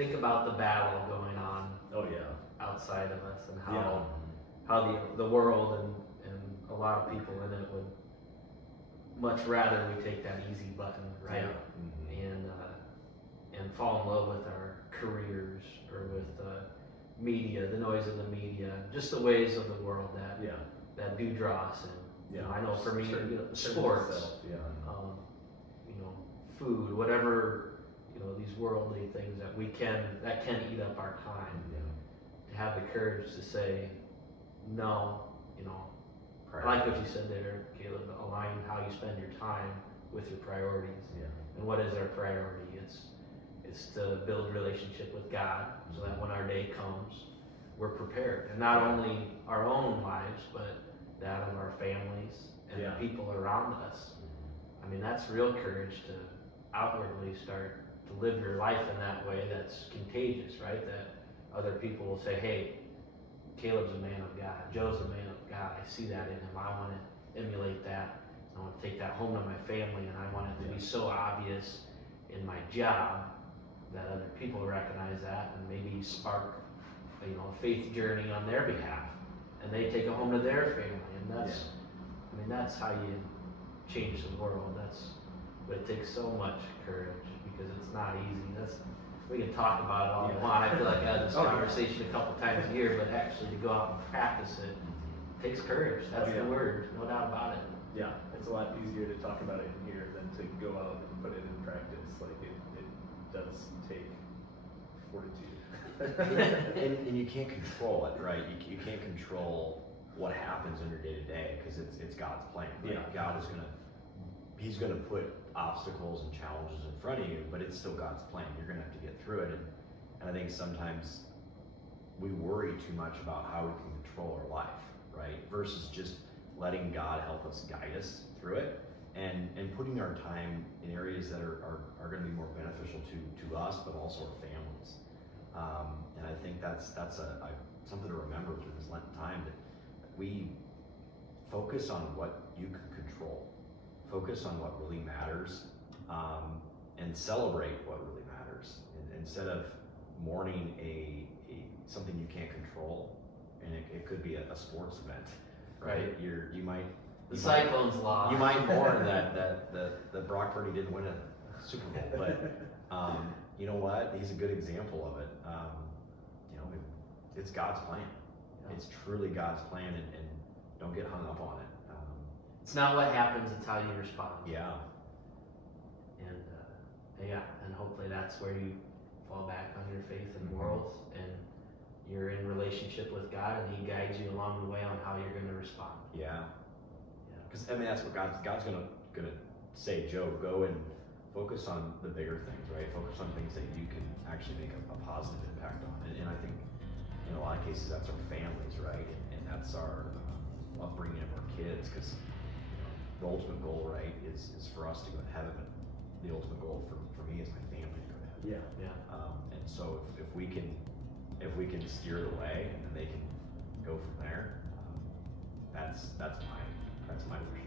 think about the battle going on Oh yeah. outside of us, and Yeah. how the world and a lot of people in it would much rather we take that easy button, right? Yeah. And fall in love with our careers or with media, the noise of the media, just the ways of the world that do draw us in. Yeah. I know for me, sports, Yeah. you know, food, whatever, these worldly things that can eat up our time. Yeah. To have the courage to say no, I like what you said there, Caleb, align how you spend your time with your priorities. Yeah. And what is our priority? It's to build relationship with God so that when our day comes, we're prepared. And not only our own lives, but that of our families and the people around us. I mean, that's real courage to outwardly start to live your life in that way that's contagious, right? That other people will say, hey, Caleb's a man of God, Joe's a man of God, I see that in him, I want to emulate that, I want to take that home to my family, and I want it to be so obvious in my job that other people recognize that and maybe spark a faith journey on their behalf, and they take it home to their family, and that's how you change the world. But it takes so much courage because it's not easy. We can talk about it all we want. I feel like I had this conversation a couple times a year, but actually to go out and practice it takes courage. That's the word, no doubt about it. Yeah, it's a lot easier to talk about it in here than to go out and put it in practice. Like it does take fortitude. and you can't control it, right? You can't control what happens in your day to day because it's God's plan. Right? Yeah. God is He's gonna put obstacles and challenges in front of you, but it's still God's plan. You're gonna have to get through it, and I think sometimes we worry too much about how we can control our life, right? Versus just letting God help us guide us through it, and putting our time in areas that are going to be more beneficial to us, but also our families. And I think that's something to remember through this Lenten time, that we focus on what you can control, focus on what really matters, and celebrate what really matters. And instead of mourning something you can't control, and it could be a sports event, right? The Cyclones lost. You might mourn that Brock Purdy didn't win a Super Bowl, but you know what? He's a good example of it. It's God's plan. Yeah. It's truly God's plan, and don't get hung up on it. It's not what happens; it's how you respond. Yeah. And hopefully that's where you fall back on your faith and morals, and you're in relationship with God, and He guides you along the way on how you're going to respond. Yeah. Because that's what God's gonna say, Joe, go and focus on the bigger things, right? Focus on things that you can actually make a positive impact on. And I think in a lot of cases that's our families, right? And that's our upbringing of our kids, because the ultimate goal, right, is for us to go to heaven. But the ultimate goal for me is my family to go to heaven. And so if we can steer the way, and then they can go from there, that's my wish.